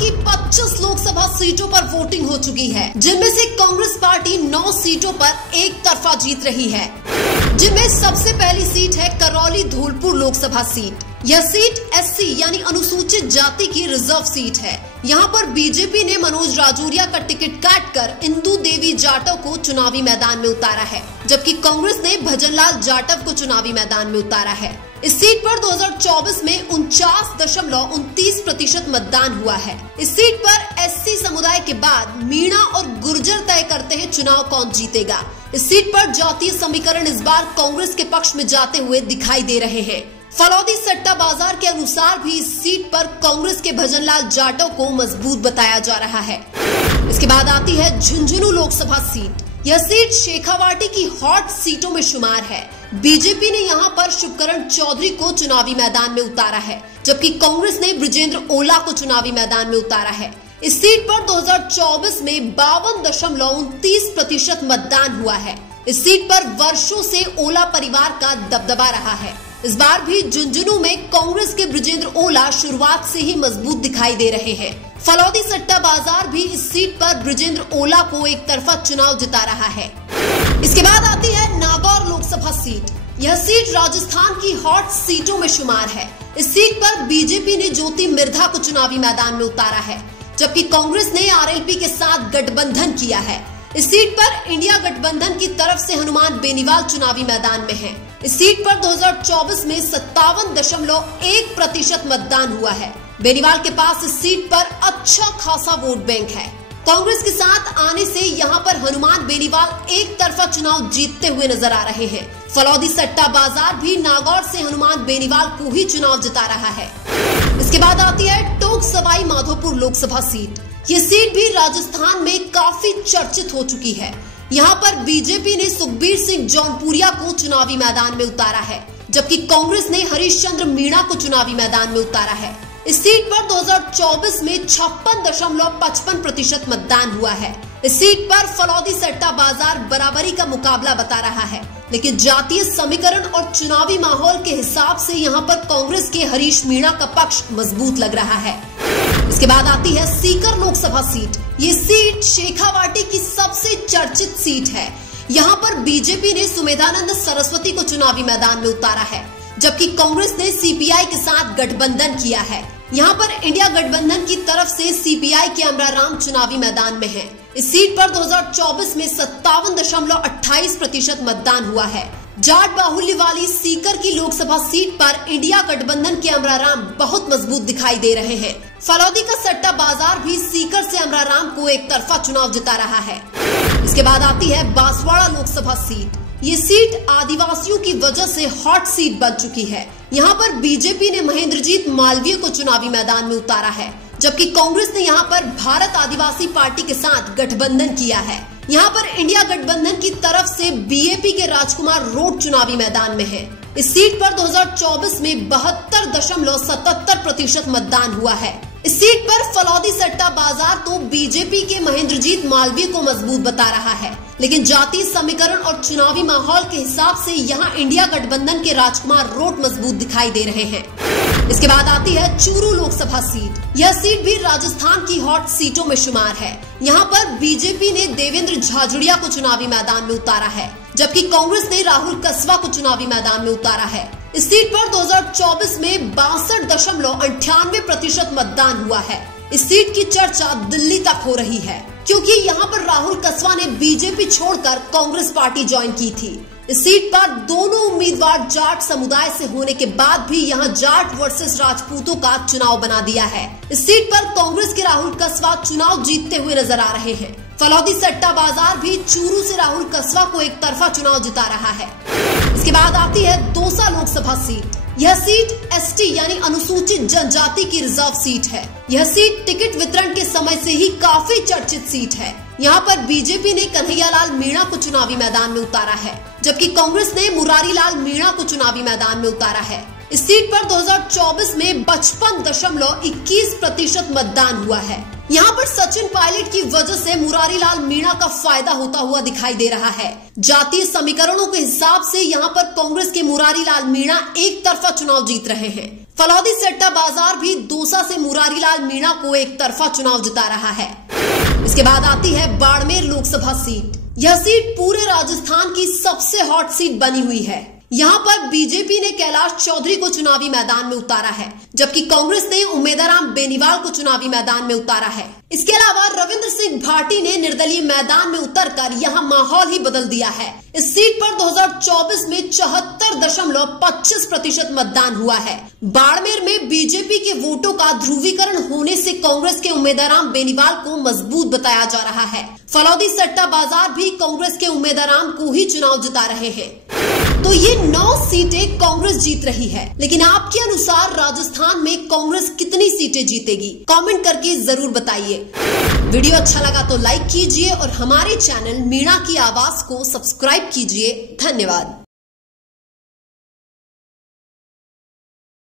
की 25 लोकसभा सीटों पर वोटिंग हो चुकी है, जिनमें से कांग्रेस पार्टी 9 सीटों पर एक तरफा जीत रही है, जिनमें सबसे पहली सीट है करौली धौलपुर लोकसभा सीट। यह सीट एससी यानी अनुसूचित जाति की रिजर्व सीट है। यहाँ पर बीजेपी ने मनोज राजौरिया का टिकट काटकर इंदु देवी जाटव को चुनावी मैदान में उतारा है, जबकि कांग्रेस ने भजनलाल जाटव को चुनावी मैदान में उतारा है। इस सीट पर 2024 में 49.29% मतदान हुआ है। इस सीट पर एससी समुदाय के बाद मीणा और गुर्जर तय करते हैं चुनाव कौन जीतेगा। इस सीट पर जातीय समीकरण इस बार कांग्रेस के पक्ष में जाते हुए दिखाई दे रहे हैं। फलौदी सट्टा बाजार के अनुसार भी इस सीट पर कांग्रेस के भजनलाल जाटव को मजबूत बताया जा रहा है। इसके बाद आती है झुंझुनू लोकसभा सीट। यह सीट शेखावाटी की हॉट सीटों में शुमार है। बीजेपी ने यहां पर शुभकरण चौधरी को चुनावी मैदान में उतारा है, जबकि कांग्रेस ने बृजेंद्र ओला को चुनावी मैदान में उतारा है। इस सीट पर 2024 में 52.29% मतदान हुआ है। इस सीट पर वर्षों से ओला परिवार का दबदबा रहा है। इस बार भी झुंझुनू में कांग्रेस के बृजेंद्र ओला शुरुआत से ही मजबूत दिखाई दे रहे हैं। फलौदी सट्टा बाजार भी इस सीट पर बृजेंद्र ओला को एक तरफा चुनाव जिता रहा है। इसके बाद आती है नागौर लोकसभा सीट। यह सीट राजस्थान की हॉट सीटों में शुमार है। इस सीट पर बीजेपी ने ज्योति मिर्धा को चुनावी मैदान में उतारा है, जबकि कांग्रेस ने आरएलपी के साथ गठबंधन किया है। इस सीट पर इंडिया गठबंधन की तरफ से हनुमान बेनीवाल चुनावी मैदान में है। इस सीट पर 2024 में 57.1% मतदान हुआ है। बेनीवाल के पास इस सीट पर अच्छा खासा वोट बैंक है। कांग्रेस के साथ आने से यहां पर हनुमान बेनीवाल एक तरफा चुनाव जीतते हुए नजर आ रहे हैं। फलौदी सट्टा बाजार भी नागौर से हनुमान बेनीवाल को ही चुनाव जिता रहा है। इसके बाद आती है टोंक सवाई माधोपुर लोकसभा सीट। ये सीट भी राजस्थान में काफी चर्चित हो चुकी है। यहाँ पर बीजेपी ने सुखबीर सिंह जौनपुरिया को चुनावी मैदान में उतारा है, जबकि कांग्रेस ने हरीश चंद्र मीणा को चुनावी मैदान में उतारा है। इस सीट पर 2024 में 56.55% मतदान हुआ है। इस सीट पर फलौदी सट्टा बाजार बराबरी का मुकाबला बता रहा है, लेकिन जातीय समीकरण और चुनावी माहौल के हिसाब से यहाँ पर कांग्रेस के हरीश मीणा का पक्ष मजबूत लग रहा है। इसके बाद आती है सीकर लोकसभा सीट। ये सीट शेखावाटी की सबसे चर्चित सीट है। यहाँ पर बीजेपी ने सुमेधानंद सरस्वती को चुनावी मैदान में उतारा है, जबकि कांग्रेस ने सीपीआई के साथ गठबंधन किया है। यहाँ पर इंडिया गठबंधन की तरफ से सीपीआई के अमराराम चुनावी मैदान में है। इस सीट पर 2024 में 57.28% मतदान हुआ है। जाट बाहुल्य वाली सीकर की लोकसभा सीट पर इंडिया गठबंधन के अमराराम बहुत मजबूत दिखाई दे रहे हैं। फलौदी का सट्टा बाजार भी सीकर से अमराराम को एक तरफा चुनाव जिता रहा है। इसके बाद आती है बांसवाड़ा लोकसभा सीट। ये सीट आदिवासियों की वजह से हॉट सीट बन चुकी है। यहाँ पर बीजेपी ने महेंद्रजीत मालवीय को चुनावी मैदान में उतारा है, जबकि कांग्रेस ने यहाँ पर भारत आदिवासी पार्टी के साथ गठबंधन किया है। यहाँ पर इंडिया गठबंधन की तरफ से बीएपी के राजकुमार रोड चुनावी मैदान में है। इस सीट पर 2024 में 72.77% मतदान हुआ है। इस सीट पर फलौदी सट्टा बाजार तो बीजेपी के महेंद्रजीत मालवीय को मजबूत बता रहा है, लेकिन जातीय समीकरण और चुनावी माहौल के हिसाब से यहाँ इंडिया गठबंधन के राजकुमार रोड मजबूत दिखाई दे रहे हैं। इसके बाद आती है चूरू लोकसभा सीट। यह सीट भी राजस्थान की हॉट सीटों में शुमार है। यहाँ पर बीजेपी ने देवेंद्र झाझड़िया को चुनावी मैदान में उतारा है, जबकि कांग्रेस ने राहुल कसवा को चुनावी मैदान में उतारा है। इस सीट पर 2024 में 62.98% मतदान हुआ है। इस सीट की चर्चा दिल्ली तक हो रही है, क्योंकि यहाँ पर राहुल कसवा ने बीजेपी छोड़कर कांग्रेस पार्टी ज्वाइन की थी। इस सीट पर दोनों उम्मीदवार जाट समुदाय से होने के बाद भी यहाँ जाट वर्सेस राजपूतों का चुनाव बना दिया है। इस सीट पर कांग्रेस के राहुल कसवा चुनाव जीतते हुए नजर आ रहे हैं। फलौदी सट्टा बाजार भी चूरू से राहुल कसवा को एक तरफा चुनाव जिता रहा है। इसके बाद आती है दौसा लोकसभा सीट। यह सीट एसटी यानी अनुसूचित जनजाति की रिजर्व सीट है। यह सीट टिकट वितरण के समय से ही काफी चर्चित सीट है। यहाँ पर बीजेपी ने कन्हैयालाल मीणा को चुनावी मैदान में उतारा है, जबकि कांग्रेस ने मुरारीलाल मीणा को चुनावी मैदान में उतारा है। इस सीट पर 2024 में 55.21% मतदान हुआ है। यहाँ पर सचिन पायलट की वजह से मुरारीलाल मीणा का फायदा होता हुआ दिखाई दे रहा है। जातीय समीकरणों के हिसाब से यहाँ पर कांग्रेस के मुरारीलाल मीणा एक तरफा चुनाव जीत रहे हैं। फलौदी सट्टा बाजार भी दौसा से मुरारीलाल मीणा को एक तरफा चुनाव जिता रहा है। इसके बाद आती है बाड़मेर लोकसभा सीट। यह सीट पूरे राजस्थान की सबसे हॉट सीट बनी हुई है। यहाँ पर बीजेपी ने कैलाश चौधरी को चुनावी मैदान में उतारा है, जबकि कांग्रेस ने उमेदराम बेनीवाल को चुनावी मैदान में उतारा है। इसके अलावा रविंद्र सिंह भाटी ने निर्दलीय मैदान में उतरकर यहाँ माहौल ही बदल दिया है। इस सीट पर 2024 में 74.25% मतदान हुआ है। बाड़मेर में बीजेपी के वोटों का ध्रुवीकरण होने से कांग्रेस के उम्मीदवार बेनीवाल को मजबूत बताया जा रहा है। फलौदी सट्टा बाजार भी कांग्रेस के उम्मीदवार को ही चुनाव जिता रहे हैं। तो ये 9 सीटें कांग्रेस जीत रही है, लेकिन आपके अनुसार राजस्थान में कांग्रेस कितनी सीटें जीतेगी? कमेंट करके जरूर बताइए। वीडियो अच्छा लगा तो लाइक कीजिए और हमारे चैनल मीणा की आवाज को सब्सक्राइब कीजिए। धन्यवाद।